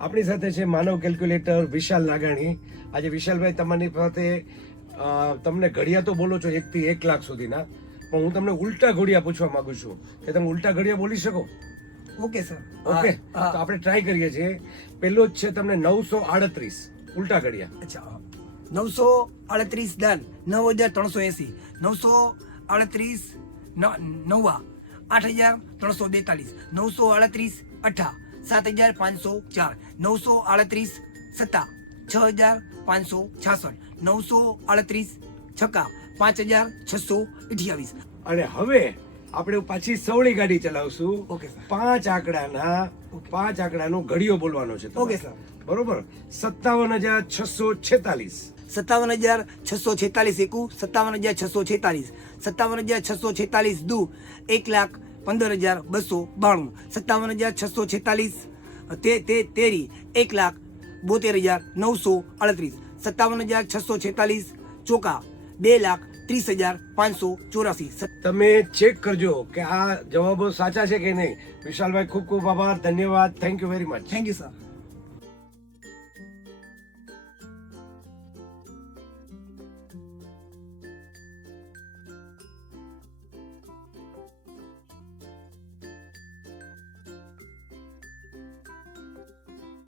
આપણી સાથે છે માનવ કેલ્ક્યુલેટર વિશાલ નાગાણી. આજે વિશાલભાઈ તમારી સાથે તમને ઘડિયા તો બોલો છો 1 થી 1 લાખ સુધીના, પણ હું તમને ઉલટા ઘડિયા પૂછવા માંગુ છું કે તમે ઉલટા ઘડિયા બોલી શકો? Okay sir. ઓકે, તો આપણે ટ્રાય કરીએ છીએ. પહેલો જ છે તમને 938 ઉલટા ઘડિયા. અચ્છા, 938 ડન. 9380. 938 નવા 8342. 938 અઠા 7504. 938 સત્તા 6566. 938 છક્કા 5628. અને હવે આપણે પાછી સવળી ગાડી ચલાવશું. Okay sir. 5 આંકડાનો ઘડિયો બોલવાનો છે તમારે. Okay sir. બરોબર. 57646. 57646 એકુ 57646. 57646 દુ 1,15,292. 57646 તેરી 1,72,938. 57646 ચોકા 2,30,584. તમે ચેક કરજો કે આ જવાબો સાચા છે કે નહીં. વિશાલભાઈ ખૂબ ખૂબ આભાર, ધન્યવાદ, thank you very much. Thank you sir.